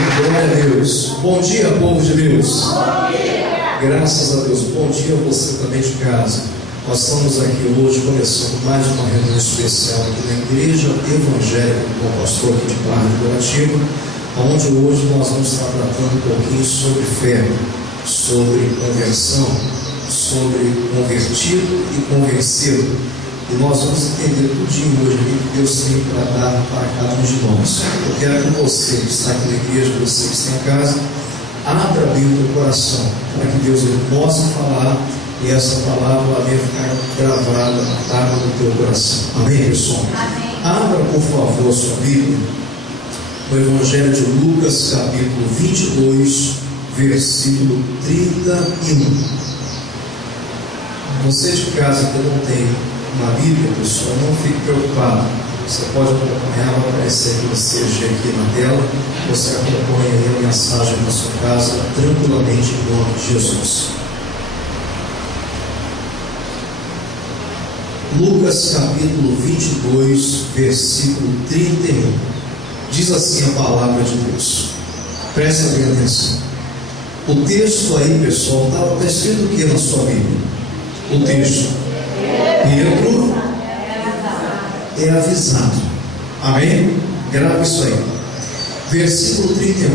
Glória a Deus. Bom dia, povo de Deus. Bom dia. Graças a Deus. Bom dia a você também de casa. Nós estamos aqui hoje começando mais uma reunião especial aqui na Igreja Evangélica do Pastor aqui de Barra de Guaratiba, onde hoje nós vamos estar tratando um pouquinho sobre fé, sobre conversão, sobre convertido e convencido. E nós vamos entender tudinho hoje o que Deus tem para dar para cada um de nós. Eu quero que você que está aqui na igreja, você que está em casa, abra bem o teu coração, para que Deus possa falar e essa palavra venha ficar gravada na tábua do teu coração. Amém, pessoal? Amém. Abra, por favor, a sua Bíblia, o Evangelho de Lucas, capítulo 22, versículo 31. Você de casa que não tem uma Bíblia, pessoal, não fique preocupado. Você pode acompanhar, vai aparecer aqui no CG aqui na tela. Você acompanha aí a mensagem na sua casa tranquilamente em nome de Jesus. Lucas capítulo 22, versículo 31. Diz assim a palavra de Deus. Presta bem atenção. O texto aí, pessoal, está escrito o que na sua Bíblia? O texto: Pedro é avisado. Amém? Grava isso aí. Versículo 31.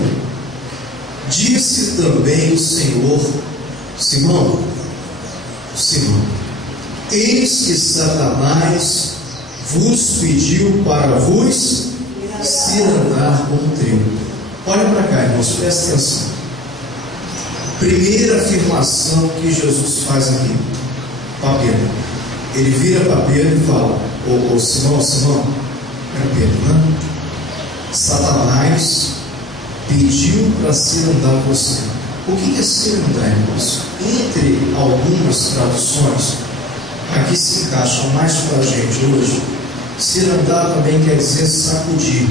Disse também o Senhor: Simão, eis que Satanás vos pediu para vos cirandar como trigo. Olha para cá, irmãos, presta atenção. Primeira afirmação que Jesus faz aqui para Pedro. Ele vira para Pedro e fala: ô Simão, era Pedro, né? Satanás pediu para cirandar você. O que é cirandar, irmãos? Entre algumas traduções, aqui se encaixa mais para a gente hoje. Cirandar também quer dizer sacudir.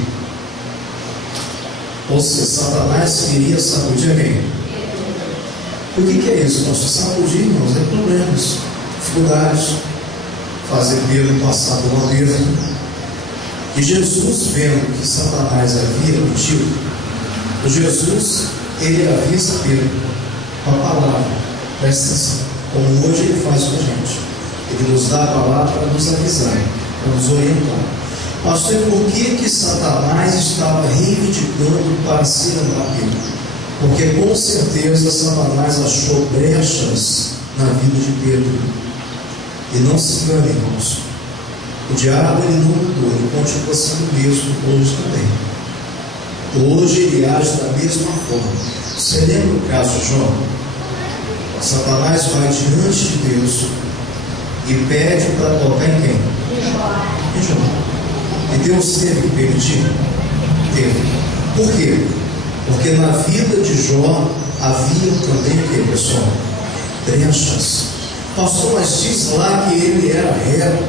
Ou seja, Satanás queria sacudir alguém. O que é isso, irmãos? Sacudir, irmãos, é problemas, dificuldades, fazer Pedro passar por uma perda. E Jesus, vendo que Satanás havia mentido, Jesus, ele avisa Pedro com a palavra. Presta atenção, como hoje ele faz com a gente. Ele nos dá a palavra para nos avisar, para nos orientar. Pastor, por que Satanás estava reivindicando para cirandar Pedro? Porque com certeza Satanás achou brechas na vida de Pedro. E não se engane, irmãos. O diabo, ele não mudou, ele continua sendo o mesmo hoje também. Hoje ele age da mesma forma. Você lembra o caso de Jó? Satanás vai diante de Deus e pede para tocar em quem? Em Jó. E Deus teve que permitir? Teve. Por quê? Porque na vida de Jó havia também o que, pessoal? Brechas. Pastor, mas diz lá que ele era reto,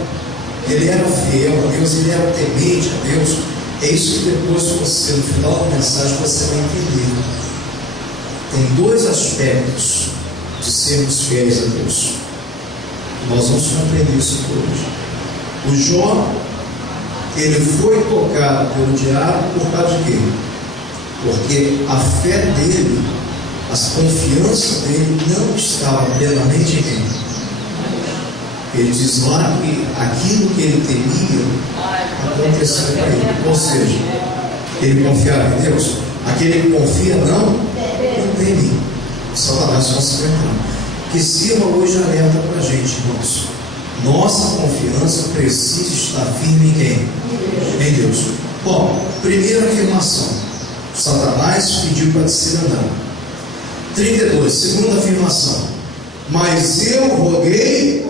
ele era fiel a Deus, ele era temente a Deus. É isso que depois você, no final da mensagem, você vai entender. Tem dois aspectos de sermos fiéis a Deus. Nós vamos compreender isso hoje. O Jó, ele foi tocado pelo diabo por causa de quê? Porque a fé dele, a confiança dele não estava plenamente em quem? Ele diz lá que aquilo que ele temia aconteceu para ele. Ou seja, ele confiava em Deus. Aquele que confia não teme. Satanás só se lembra. Que sirva hoje alerta para a gente, irmãos. Nossa confiança precisa estar firme em quem? Em Deus. Bom, primeira afirmação: Satanás pediu para cirandar. 32, segunda afirmação: mas eu roguei.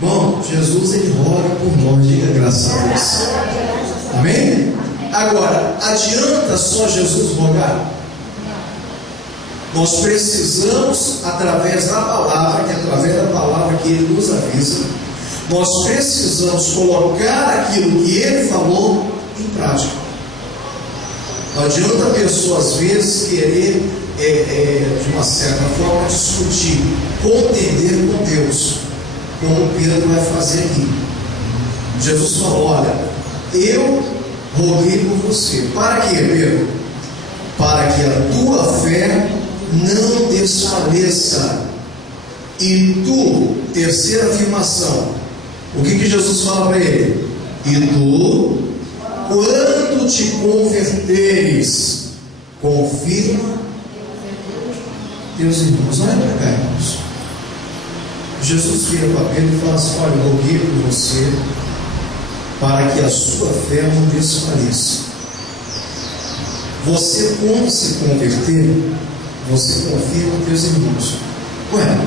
Bom, Jesus, ele roga por nós, diga graças a Deus. Amém? Agora, adianta só Jesus rogar? Nós precisamos, através da palavra, que é através da palavra que ele nos avisa, nós precisamos colocar aquilo que ele falou em prática. Não adianta a pessoa, às vezes, querer, de uma certa forma, discutir, contender com Deus, como Pedro vai fazer aqui. Jesus falou: olha, eu roguei por você. Para quê, Pedro? para que a tua fé não desfaleça. E tu, terceira afirmação, o que Jesus fala para ele? E tu, quando te converteres, confirma teus irmãos. Olha para cá, irmãos. Jesus vira para Pedro e fala assim: olha, eu roguei por você para que a sua fé não desfaleça. Você, quando se converter, você confirma teus irmãos. Ué,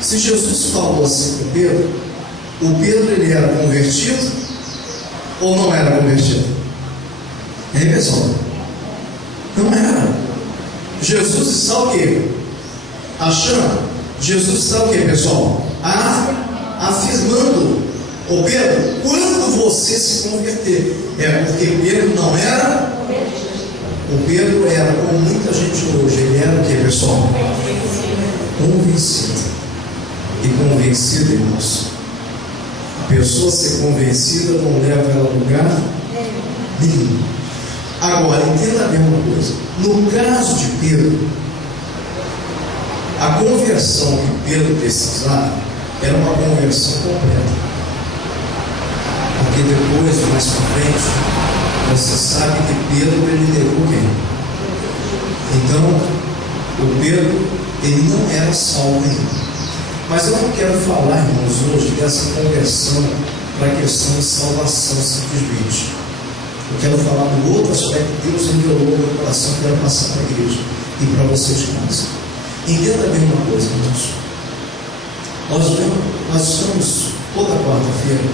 se Jesus falou assim com Pedro, o Pedro ele era convertido ou não era convertido? E aí, pessoal? Não era. Jesus está o quê? Achando. Jesus está o quê, pessoal? Afirmando. Ô Pedro, quando você se converter, é porque Pedro não era. O Pedro era, como muita gente hoje, ele era o que, pessoal? Convencido. E convencido, irmãos, a pessoa ser convencida não leva ela a lugar nenhum. Agora, entenda bem uma coisa: no caso de Pedro, a conversão que Pedro precisava era uma conversão completa. Porque depois, mais para frente, você sabe que Pedro ele levou quem? Então, o Pedro ele não era salvo ainda. Mas eu não quero falar, irmãos, hoje dessa conversão para a questão de salvação simplesmente. Eu quero falar do outro aspecto que Deus revelou no meu coração, que quero passar para a igreja e para vocês de casa. Entenda bem uma coisa, irmãos. Nós estamos toda quarta-feira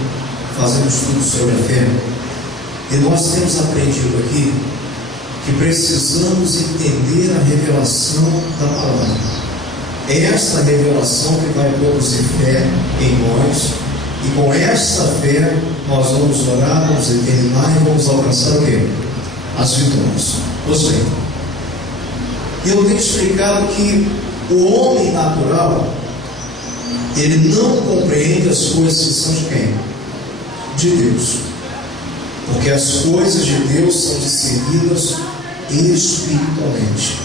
fazendo estudo sobre a fé. E nós temos aprendido aqui que precisamos entender a revelação da palavra. É esta revelação que vai produzir fé em nós, e com esta fé nós vamos orar, vamos determinar e vamos alcançar o quê? As vitórias. Pois bem, eu tenho explicado que o homem natural ele não compreende as coisas que são de quem? De Deus. Porque as coisas de Deus são discernidas espiritualmente.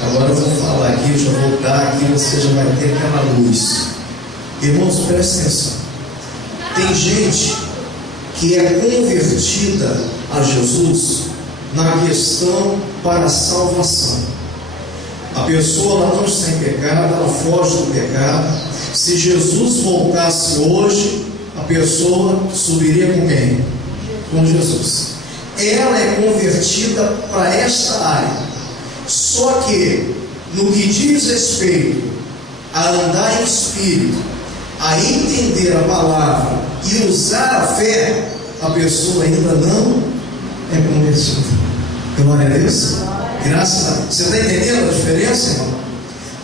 Agora eu vou falar aqui, eu já vou dar aqui, você já vai ter aquela luz. Irmãos, presta atenção. Tem gente que é convertida a Jesus na questão para a salvação. A pessoa ela não está em pecado, ela foge do pecado. Se Jesus voltasse hoje, a pessoa subiria com quem? Com Jesus. Ela é convertida para esta área. Só que, no que diz respeito a andar em espírito, a entender a palavra e usar a fé, a pessoa ainda não é convertida. Glória a Deus. Graças a Deus. Você está entendendo a diferença, irmão?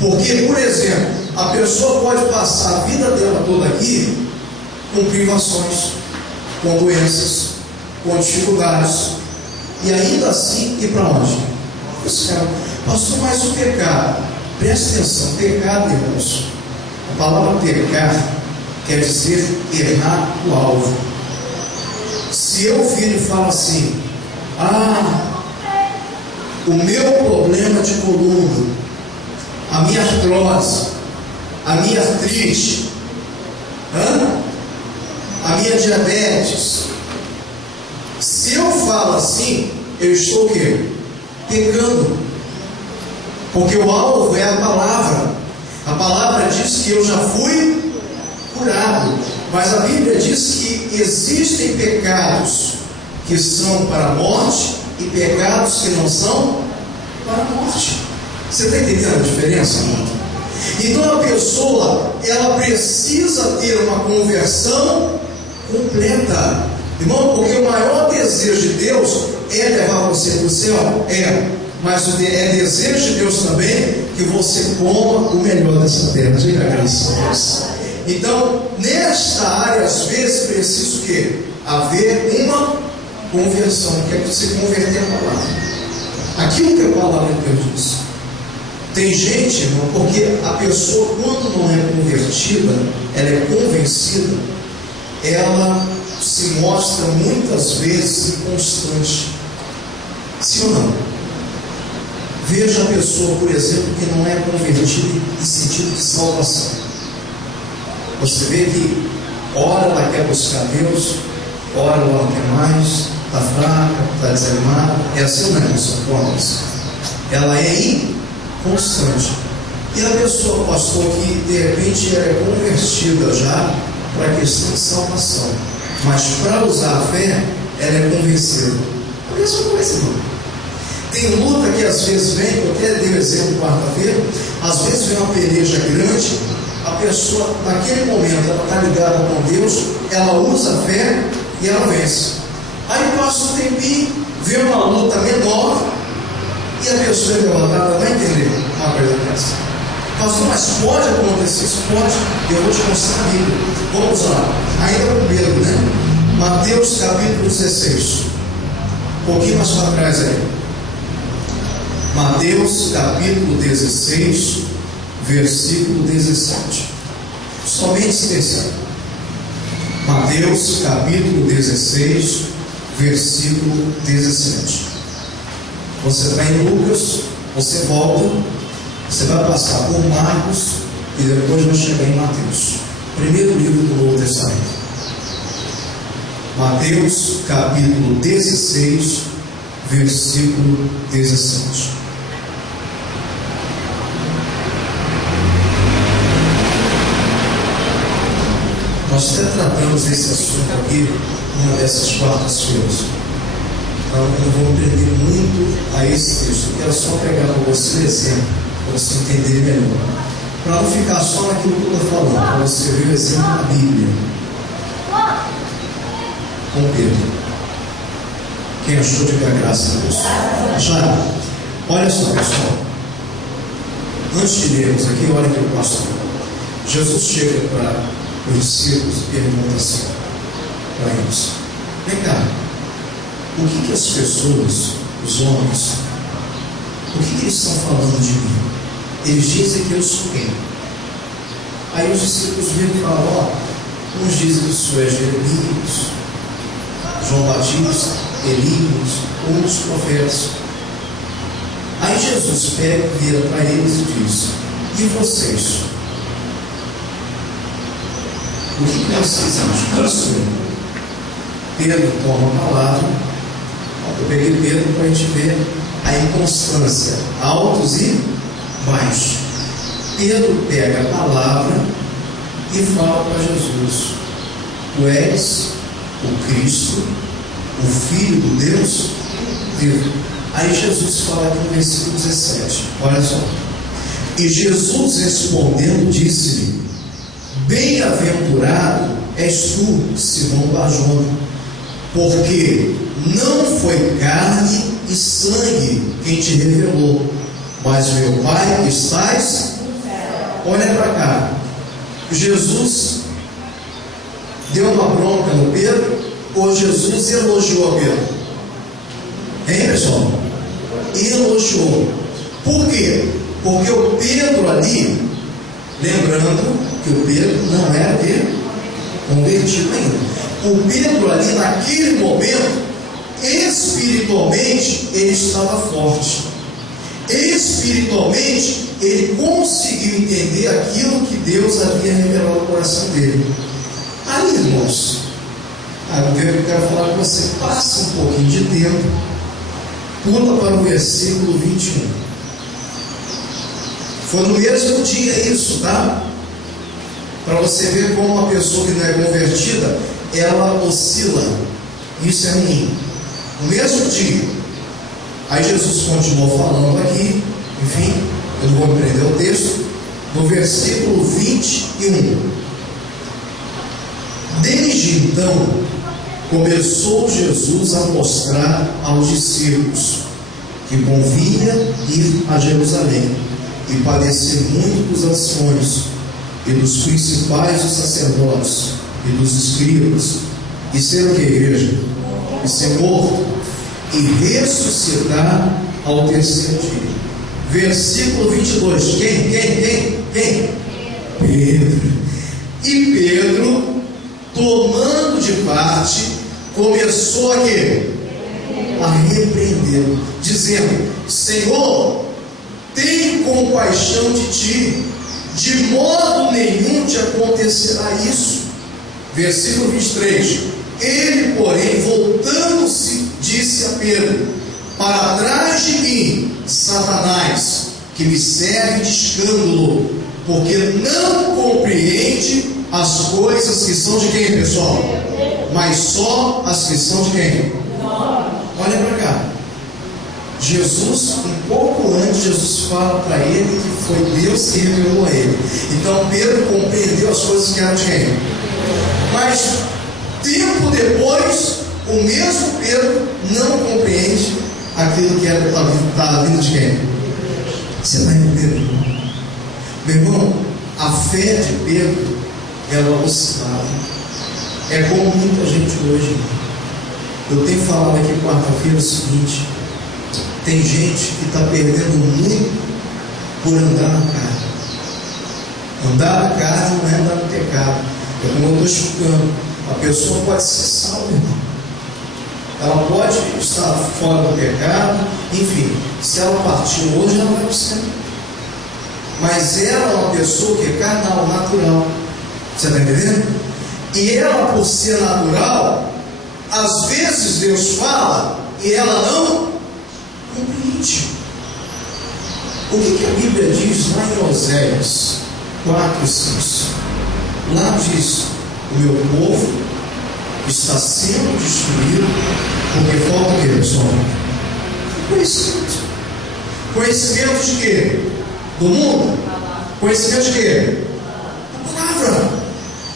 Porque, por exemplo, a pessoa pode passar a vida dela toda aqui com privações, com doenças, com dificuldades, e ainda assim ir para onde? Pastor, mas o pecado, presta atenção, pecado, irmãos, a palavra pecar quer dizer errar o alvo. Se eu vir e falo assim: o meu problema de coluna, a minha artrose, a minha artrite, a minha diabetes, se eu falo assim, eu estou o quê? Pecando. Porque o alvo é a palavra. A palavra diz que eu já fui curado. Mas a Bíblia diz que existem pecados que são para a morte e pecados que não são para a morte. Você está entendendo a diferença, irmão? Então a pessoa, ela precisa ter uma conversão completa. Irmão, porque o maior desejo de Deus é levar você para o céu? Mas é desejo de Deus também que você coma o melhor dessa terra. Diga graças a Deus. Então, nesta área, às vezes, precisa o quê? Haver uma conversão, que é se converter a palavra. Aquilo que a palavra de Deus diz. Tem gente, irmão, porque a pessoa, quando não é convertida, ela é convencida, ela se mostra muitas vezes inconstante. Sim ou não? Veja a pessoa, por exemplo, que não é convertida em sentido de salvação. Você vê que ora ela quer buscar Deus, ora ela não quer mais, está fraca, está desanimada. Essa não é a nossa forma. Ela é inconstante. E a pessoa, pastor, que de repente é convertida já para a questão de salvação, mas para usar a fé, ela é convencida. A mesma coisa, não. Tem luta que às vezes vem, eu até dei o exemplo quarta-feira, às vezes vem uma peleja grande, a pessoa, naquele momento, ela está ligada com Deus, ela usa a fé e ela vence. Aí passa um tempinho, vê uma luta menor, e a pessoa é levantada, vai entender uma coisa dessa. Pastor, mas pode acontecer isso? Pode. Eu vou te mostrar a Bíblia. Vamos lá, ainda com Pedro, né? Mateus capítulo 16. Um pouquinho mais para trás aí. Mateus capítulo 16, versículo 17. Somente esse terceiro. Mateus capítulo 16, versículo 17. Você está em Lucas, você volta, você vai passar por Marcos e depois vai chegar em Mateus. Primeiro livro do Novo Testamento. Mateus capítulo 16, versículo 17. Nós até tratamos desse assunto aqui numa dessas quartas-feiras. Então eu não vou me prender muito a esse texto. Eu quero só pegar para você o exemplo, para você entender melhor. Para não ficar só naquilo que eu estou falando, para você ver o exemplo da Bíblia. Com Pedro. Quem achou de ver a graça de Deus? Acharam? Olha só, pessoal. Antes de lermos aqui, olha que o pastor. Jesus chega para os discípulos e pergunta assim para eles: vem cá, o que as pessoas, os homens, o que eles estão falando de mim? Eles dizem que eu sou quem? Aí os discípulos viram e falam: uns dizem que o senhor é Jeremias, João Batista, Elias, outros profetas. Aí Jesus pega, vira para eles e diz: e vocês? O que vocês acham? Pedro toma a palavra. Eu peguei Pedro para a gente ver a inconstância, altos e baixos. Pedro pega a palavra e fala para Jesus: tu és o Cristo, o Filho do Deus vivo. Aí Jesus fala aqui no versículo 17, olha só. E Jesus respondendo disse-lhe: bem-aventurado és tu, Simão Barjona, porque não foi carne e sangue quem te revelou, mas meu Pai que estás. Olha para cá. Jesus deu uma bronca no Pedro, ou Jesus elogiou a Pedro? Hein, pessoal? Elogiou. Por quê? Porque o Pedro ali, lembrando que o Pedro não era convertido ainda. O Pedro ali, naquele momento, espiritualmente, ele estava forte. Espiritualmente, ele conseguiu entender aquilo que Deus havia revelado no coração dele. Aí, irmãos, eu quero falar com você. Passa um pouquinho de tempo, pula para o versículo 21. Foi no mesmo dia isso, tá? Para você ver como uma pessoa que não é convertida, ela oscila. Isso é ruim. No mesmo dia. Aí Jesus continuou falando aqui, enfim, eu não vou me prender o texto, no versículo 21. Desde então, começou Jesus a mostrar aos discípulos que convinha ir a Jerusalém e padecer muito dos anciões e dos principais dos sacerdotes e dos escribas, e ser o que, igreja? E ser morto e ressuscitar ao terceiro dia. Versículo 22. Quem? Pedro. E Pedro, tomando de parte, começou a quê? A repreendê-lo, dizendo: Senhor, compaixão de ti, de modo nenhum te acontecerá isso. Versículo 23. Ele, porém, voltando-se, disse a Pedro: para trás de mim, Satanás, que me serve de escândalo, porque não compreende as coisas que são de quem, pessoal? Mas só as que são de quem? Olha para cá. Jesus, um pouco antes, Jesus fala para ele que foi Deus que revelou a ele. Então Pedro compreendeu as coisas que eram de quem? Mas tempo depois, o mesmo Pedro não compreende aquilo que era da vida de quem? Você está entendendo? Meu irmão, a fé de Pedro, ela oscilava. É como muita gente hoje. Eu tenho falado aqui quarta-feira o seguinte: tem gente que está perdendo muito por andar na carne. Andar na carne não é andar no pecado. É como eu estou explicando. A pessoa pode ser salva, irmão. Ela pode estar fora do pecado. Enfim, se ela partiu hoje, ela vai para o céu. Mas ela é uma pessoa que é carnal, natural. Você está entendendo? E ela, por ser natural, às vezes Deus fala e ela não compreende. O que a Bíblia diz lá em Oséias 4:6? Lá diz: o meu povo está sendo destruído porque falta o que, pessoal? Conhecimento. Conhecimento de quê? Do mundo? Conhecimento de quê? Da palavra.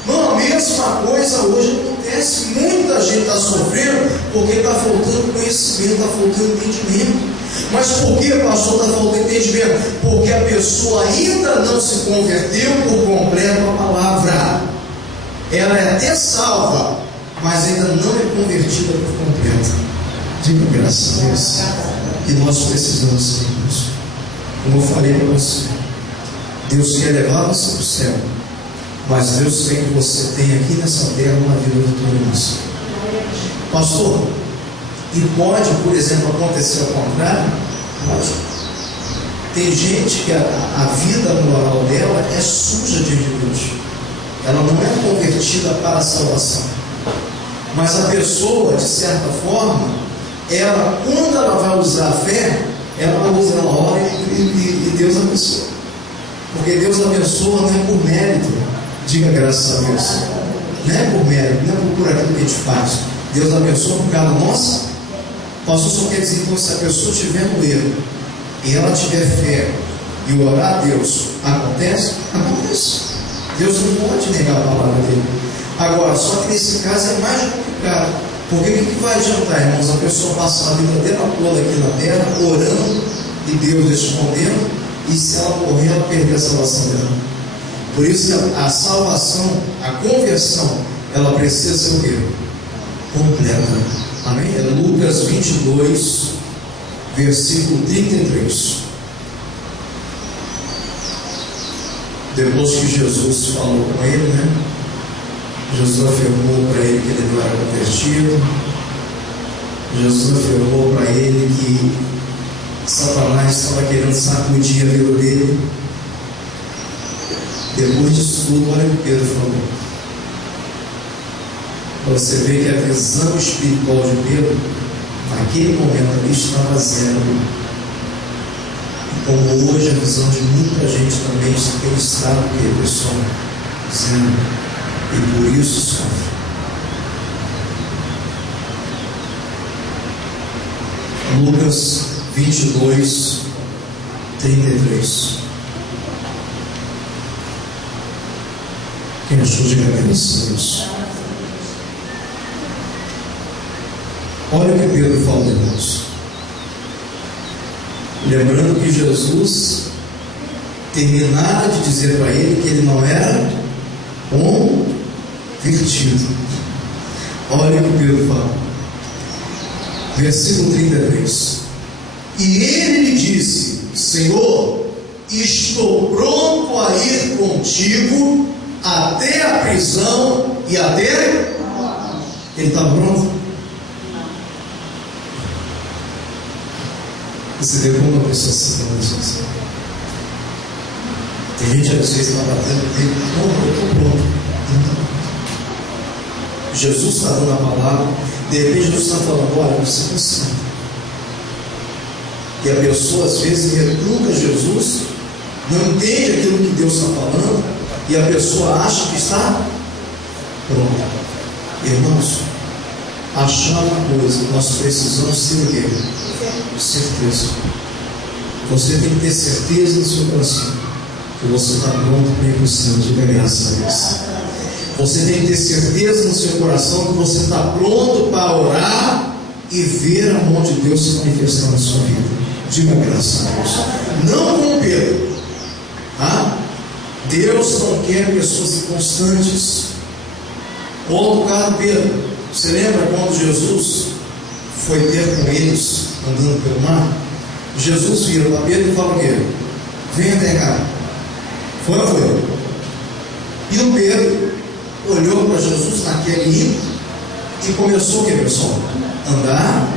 Não, a mesma coisa hoje acontece. Muita gente está sofrendo porque está faltando conhecimento, está faltando entendimento. Mas por que, pastor, está faltando entendimento? Porque a pessoa ainda não se converteu por completo à palavra. Ela é até salva, mas ainda não é convertida por completo. Diga graças a Deus. E nós precisamos ser isso. Como eu falei para você, Deus quer levar você para o céu, mas Deus quer que você tenha aqui nessa terra uma vida vitoriosa. Pastor, e pode, por exemplo, acontecer ao contrário? Pode. Tem gente que a vida moral dela é suja diante de Deus. Ela não é convertida para a salvação. Mas a pessoa, de certa forma, ela, quando ela vai usar a fé, ela usa, ela ora e Deus abençoa. Porque Deus abençoa não é por mérito. Diga graças a Deus. Não é por mérito, não é por aquilo que a gente faz. Deus abençoa por causa nossa. Pastor, só quer dizer, então, se a pessoa estiver no erro e ela tiver fé e orar a Deus, acontece? Acontece. Deus não pode negar a palavra dele. Agora, só que nesse caso é mais complicado. Porque o que vai adiantar, irmãos, a pessoa passar a vida dela toda aqui na terra, orando e Deus respondendo, e se ela morrer, ela perder a salvação dela. Por isso a salvação, a conversão, ela precisa ser o quê? Completa. Amém? É Lucas 22, versículo 33. Depois que Jesus falou com ele, né? Jesus afirmou para ele que ele não era convertido. Jesus afirmou para ele que Satanás estava querendo sacudir a vida dele. Depois disso tudo, olha o que Pedro falou. Você vê que a visão espiritual de Pedro, naquele momento ali, estava zero. E como hoje a visão de muita gente também tem estado o que, pessoal? Zero. E por isso sofre. Lucas 22, 33. Quem achou de graças a Deus? Olha o que Pedro fala, irmãos. Lembrando que Jesus terminara de dizer para ele que ele não era convertido. Olha o que Pedro fala. Versículo 33. E ele lhe disse: Senhor, estou pronto a ir contigo até a prisão e até... Ele está pronto? Você vê como a pessoa se torna Jesus. A gente às vezes está batendo o peito, não, eu estou pronto. Jesus está dando a palavra, de repente Jesus está falando, olha, você consegue. E a pessoa às vezes retruca Jesus, não entende aquilo que Deus está falando, e a pessoa acha que está pronta. Irmãos, achar uma coisa, nós precisamos ser o quê? Certeza. Você tem que ter certeza no seu coração que você está pronto para ir para o céu, diga graças a Deus. Você tem que ter certeza no seu coração que você está pronto para orar e ver a mão de Deus se manifestar na sua vida. Diga graças a Deus. Não como Pedro. Deus não quer pessoas inconstantes. Outro caso, Pedro. Você lembra quando Jesus foi ter com eles andando pelo mar? Jesus vira para Pedro e fala o quê? Venha até cá. Foi ou foi? E o Pedro olhou para Jesus naquele hino e começou o que, pessoal? Andar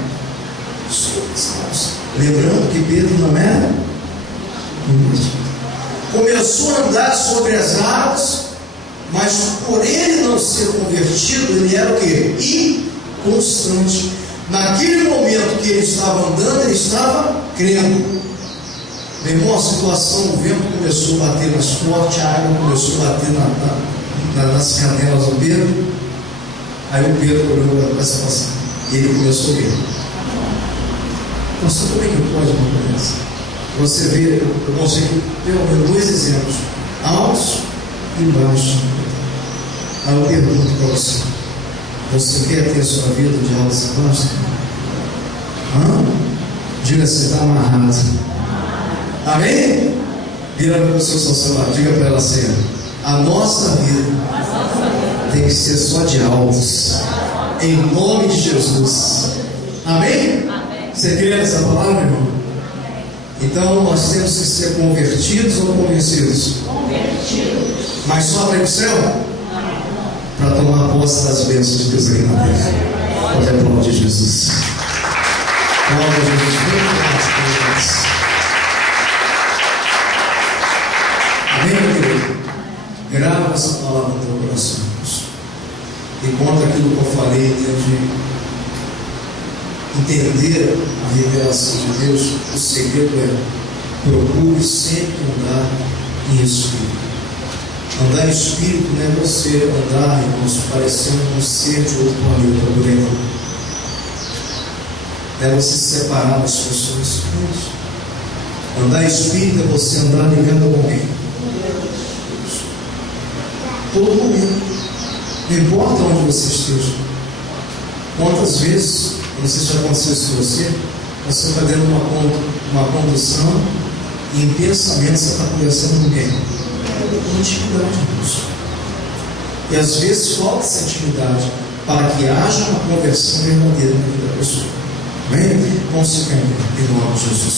sobre as águas. Lembrando que Pedro não era começou a andar sobre as águas, mas por ele não ser convertido, ele era o que? Inconstante. Naquele momento que ele estava andando, ele estava crendo. Meu irmão, a situação, o vento começou a bater mais forte, a água começou a bater nas canelas do Pedro. Aí o Pedro olhou para a situação e ele começou a ver. Nossa, como é que pode uma coisa dessa? Você vê, eu consigo ter dois exemplos, altos e baixos. Aí eu pergunto para você: você quer ter a sua vida de altos e baixos? Diga se está amarrado. Amém? Vira para o seu celular, diga para ela assim: a nossa vida tem que ser só de altos, em nome de Jesus. Amém? Você crê nessa palavra, irmão? Então nós temos que ser convertidos ou convencidos? Convertidos. Mas só para ir para o céu? Para tomar posse das bênçãos de Deus aqui na terra. Pode aplaudir Jesus. Glória a Jesus. Amém, querido? Grava essa palavra no teu coração. E conta aquilo que eu falei, de entender a revelação de Deus. O segredo é: procure sempre andar em espírito. Andar em espírito não é você andar, irmãos, parecendo um ser de outro planeta, por aí não. É você se separar das pessoas. Andar em espírito é você andar ligando com quem? Todo momento. Não importa onde você esteja. Quantas vezes, não sei se já aconteceu isso com você, você está dando uma condução e em pensamento você está conversando com quem? Com intimidade, irmãos. E às vezes falta essa intimidade para que haja uma conversão verdadeira na vida da pessoa. Amém? Vamos se cair em nome de Jesus.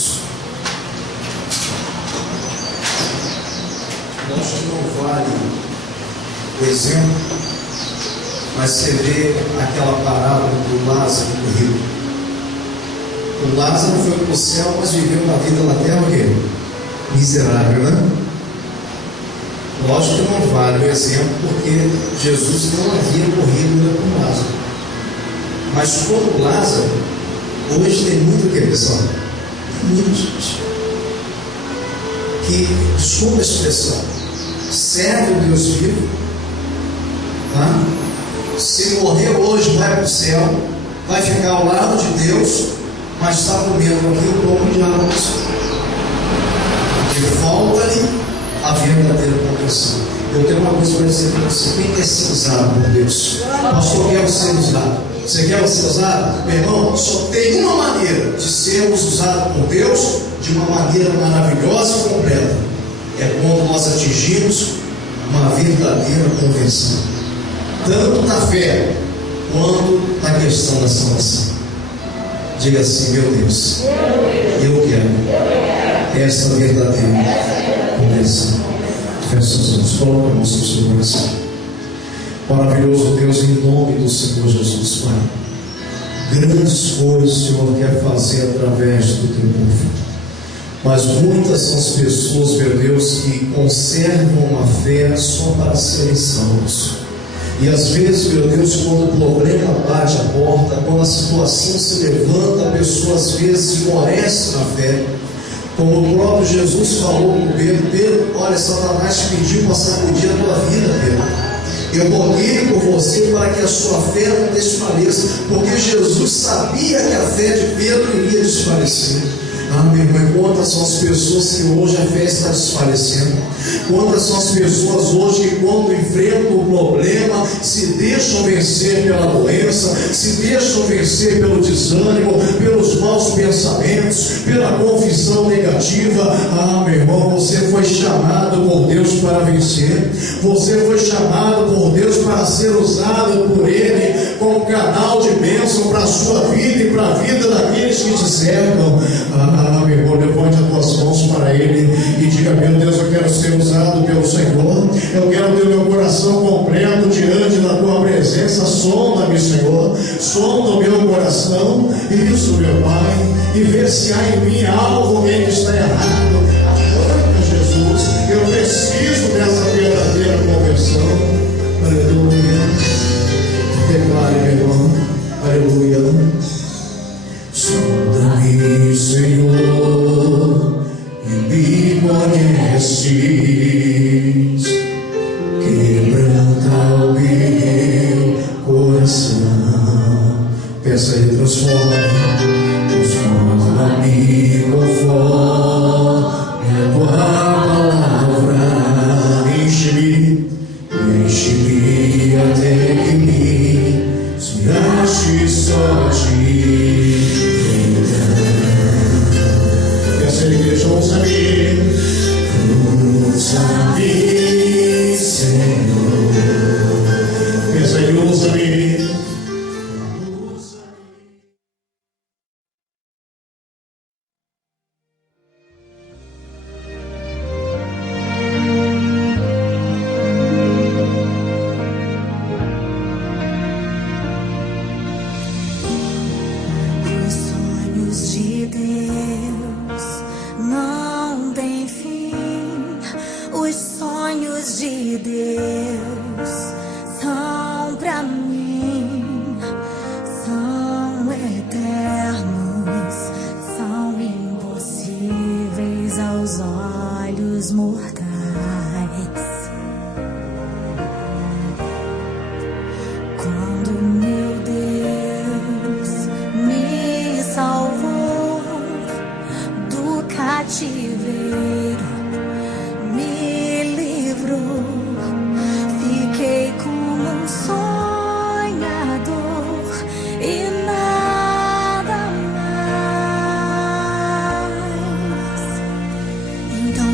Eu acho que não vale o exemplo, mas você vê aquela parábola do Lázaro e do rico. O Lázaro foi para o céu, mas viveu uma vida na terra o quê? Miserável, né? Lógico que não vale o exemplo, porque Jesus não havia morrido com Lázaro. Mas como Lázaro, hoje tem muito o que, pessoal? Tem muita gente que, desculpa a expressão, serve o Deus vivo, tá? Se morrer hoje, vai para o céu, vai ficar ao lado de Deus, mas está comendo aqui o pão de água. Porque falta-lhe a verdadeira conversão. Eu tenho uma coisa para dizer para você: quem quer ser usado por Deus? Pastor, quer ser usado? Você quer ser usado? Meu irmão, só tem uma maneira de sermos usados por Deus de uma maneira maravilhosa e completa: é quando nós atingimos uma verdadeira conversão, tanto na fé quanto na questão da salvação. Diga assim: meu Deus, eu quero essa verdadeira conversão. Feche seus olhos, coloque a mão sobre o seu coração. Maravilhoso Deus, em nome do Senhor Jesus, Pai, grandes coisas o Senhor quer fazer através do teu povo. Mas muitas são as pessoas, meu Deus, que conservam uma fé só para serem salvos. E às vezes, meu Deus, quando o problema bate a porta, quando a situação se levanta, a pessoa às vezes esmorece na fé. Como o próprio Jesus falou com Pedro: Pedro, olha, Satanás te pediu para sacudir a tua vida, Pedro. Eu roguei por você para que a sua fé não desfaleça, porque Jesus sabia que a fé de Pedro iria desfalecer. Ah, meu irmão, quantas são as pessoas que hoje a fé está desfalecendo? Quantas são as pessoas hoje que, quando enfrentam o problema, se deixam vencer pela doença, se deixam vencer pelo desânimo, pelos maus pensamentos, pela confissão negativa? Ah, meu irmão, você foi chamado por Deus para vencer. Você foi chamado por Deus para ser usado por Ele como canal de bênção para a sua vida e para a vida daqueles que te cercam. Ah, meu irmão, levante as tuas mãos para Ele e diga: meu Deus, eu quero ser usado pelo Senhor. Eu quero ter meu coração completo diante da tua presença. Sonda-me, Senhor, sonda o meu coração, isso, meu Pai, e vê se há em mim algo que está errado. Arranca, Jesus, eu preciso dessa verdadeira conversão. Aleluia. Declare, meu irmão. Aleluia. Sonda-me, Senhor, e me conheces. Quebranta o meu coração. Peça Ele: transforma-me conforme a tua palavra. Enche-me até que se ache só de verdade. Essa igreja, ouça-me, Senhor. Essa igreja, ouça-me.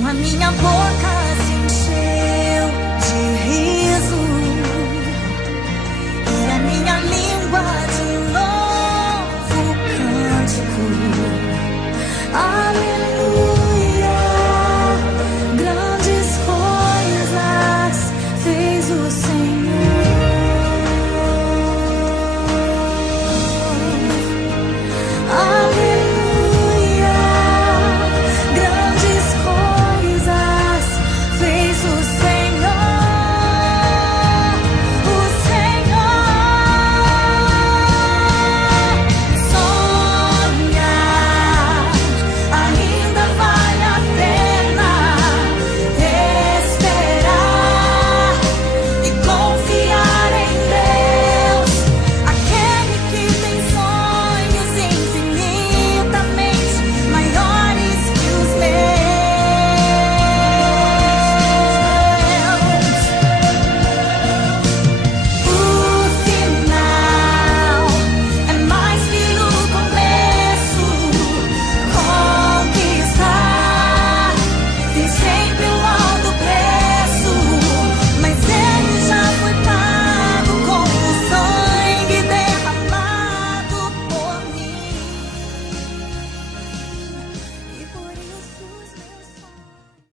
A minha boca